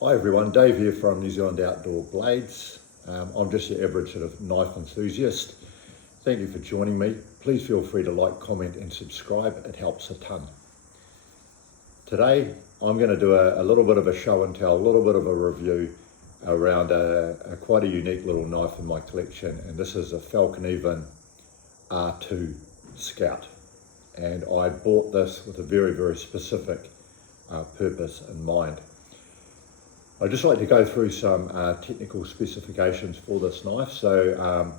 Hi everyone, Dave here from New Zealand Outdoor Blades. I'm just your average sort of knife enthusiast. Thank you for joining me. Please feel free to like, comment and subscribe. It helps a ton. Today I'm going to do a little bit of a show and tell, a little bit of a review around quite a unique little knife in my collection, and this is a Fallkniven R2 Scout. And I bought this with a very, very specific purpose in mind. I'd just like to go through some technical specifications for this knife. So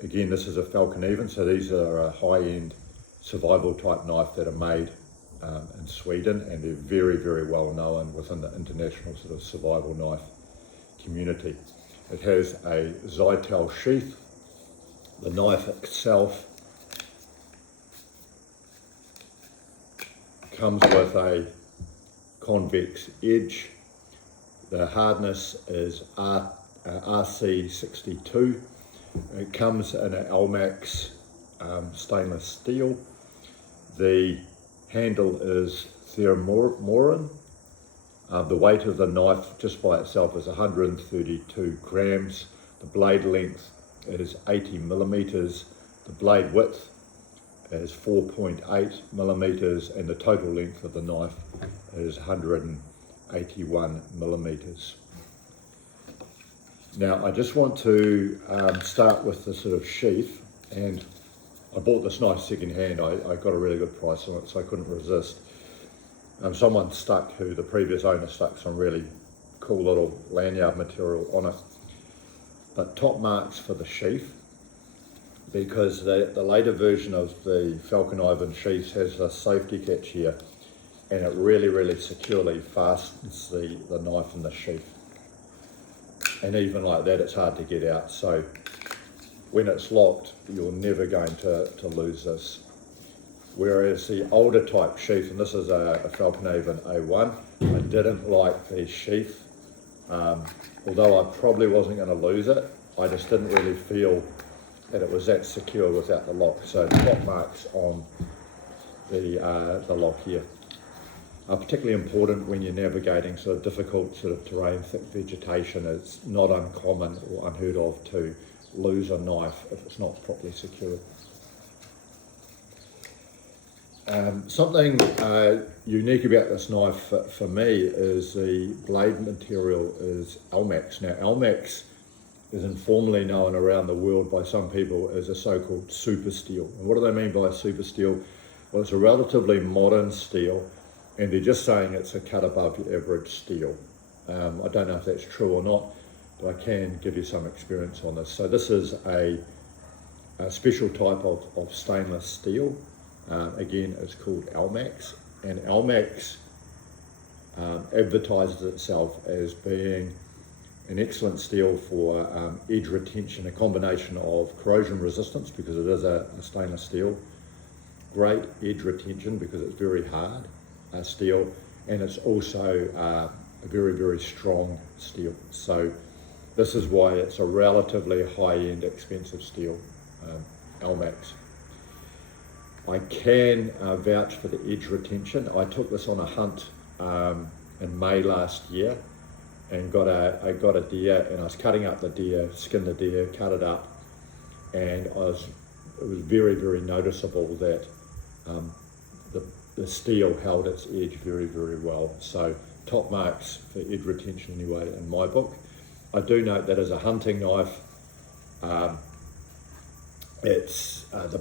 again, this is a Fallkniven, so these are a high-end survival type knife that are made in Sweden, and they're very, very well known within the international sort of survival knife community. It has a Zytel sheath. The knife itself comes with a convex edge. The hardness is RC62. It comes in an Elmax stainless steel. The handle is Thermorun. The weight of the knife just by itself is 132 grams. The blade length is 80 millimeters. The blade width is 4.8 millimeters, and the total length of the knife is 181 millimeters. Now I just want to start with the sort of sheath, and I bought this knife second hand. I got a really good price on it, so I couldn't resist. Someone the previous owner stuck some really cool little lanyard material on it. But top marks for the sheath, because the later version of the Fallkniven sheath has a safety catch here, and it really, really securely fastens the knife in the sheath. And even like that, it's hard to get out. So when it's locked, you're never going to lose this. Whereas the older type sheath, and this is a Fallkniven A1, I didn't like the sheath. Although I probably wasn't going to lose it, I just didn't really feel that it was that secure without the lock. So top marks on the lock here are particularly important when you're navigating sort of difficult sort of terrain, thick vegetation. It's not uncommon or unheard of to lose a knife if it's not properly secured. Something unique about this knife for me is the blade material is Elmax. Now Elmax is informally known around the world by some people as a so-called super steel. And what do they mean by super steel? Well, it's a relatively modern steel, and they're just saying it's a cut above your average steel. I don't know if that's true or not, but I can give you some experience on this. So this is a special type of stainless steel. Again, it's called Elmax, and Elmax advertises itself as being an excellent steel for edge retention, a combination of corrosion resistance because it is a stainless steel, great edge retention because it's very hard steel, and it's also a very, very strong steel. So this is why it's a relatively high-end, expensive steel, Elmax. I can vouch for the edge retention. I took this on a hunt in May last year, and I got a deer, and I was cutting up the deer, skinned the deer, cut it up, and it was very, very noticeable that the steel held its edge very, very well. So top marks for edge retention anyway in my book. I do note that as a hunting knife, the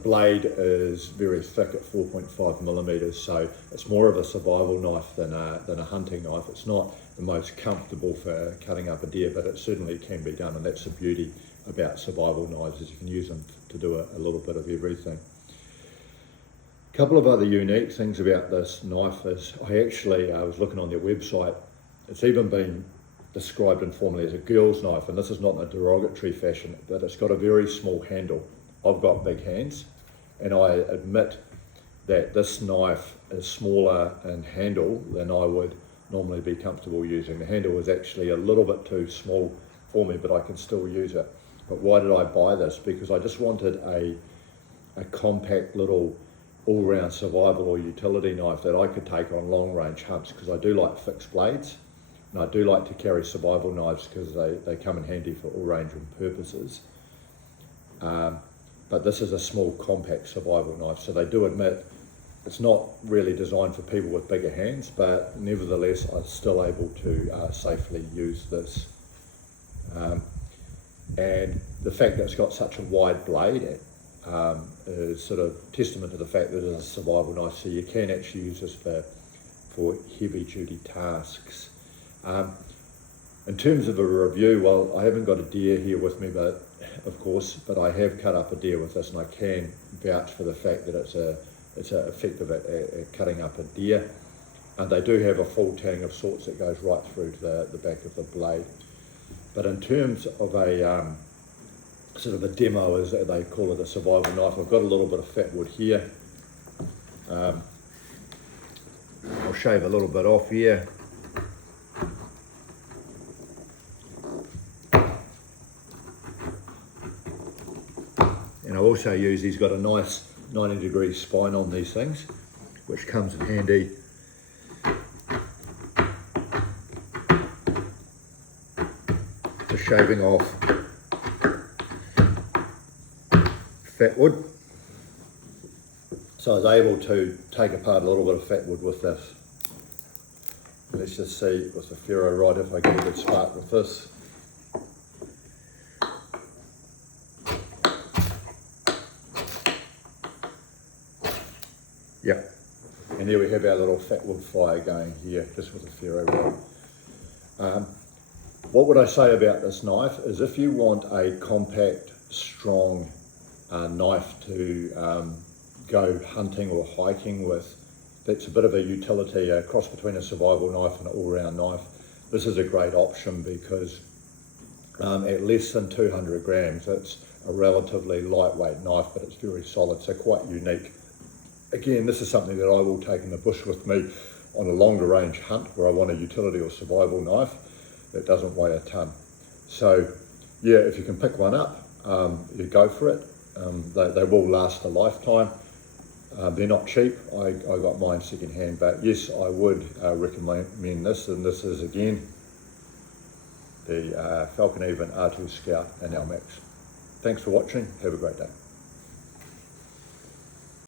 blade is very thick at 4.5 millimeters, so it's more of a survival knife than a hunting knife. It's not the most comfortable for cutting up a deer, but it certainly can be done, and that's the beauty about survival knives, is you can use them to do a little bit of everything. A couple of other unique things about this knife is I was looking on their website. It's even been described informally as a girl's knife, and this is not in a derogatory fashion, but it's got a very small handle. I've got big hands, and I admit that this knife is smaller in handle than I would normally be comfortable using. The handle is actually a little bit too small for me, but I can still use it. But why did I buy this? Because I just wanted a compact little all-round survival or utility knife that I could take on long-range hunts, because I do like fixed blades. And I do like to carry survival knives because they come in handy for all range of purposes. But this is a small compact survival knife, so they do admit it's not really designed for people with bigger hands, but nevertheless I'm still able to safely use this. And the fact that it's got such a wide blade is sort of testament to the fact that it is a survival knife, so you can actually use this for heavy duty tasks. In terms of a review, well, I haven't got a deer here with me, but I have cut up a deer with this, and I can vouch for the fact that it's effective at cutting up a deer. And they do have a full tang of sorts that goes right through to the back of the blade. But in terms of a sort of a demo, as they call it, a survival knife, I've got a little bit of fat wood here. I'll shave a little bit off here. And I also use, he's got a nice 90-degree spine on these things, which comes in handy for shaving off fat wood. So I was able to take apart a little bit of fat wood with this. Let's just see with the ferro rod if I get a good spark with this. Yeah, and there we have our little fat wood fire going here, just with a ferro rod. What would I say about this knife is if you want a compact, strong knife to go hunting or hiking with, that's a bit of a utility, a cross between a survival knife and an all-round knife. This is a great option because at less than 200 grams, it's a relatively lightweight knife, but it's very solid, so quite unique. Again, this is something that I will take in the bush with me on a longer range hunt where I want a utility or survival knife that doesn't weigh a ton. So yeah, if you can pick one up, you go for it. They will last a lifetime. They're not cheap. I got mine second hand, but yes, I would recommend this. And this is again the Fallkniven R2 Scout and Elmax. Thanks for watching. Have a great day.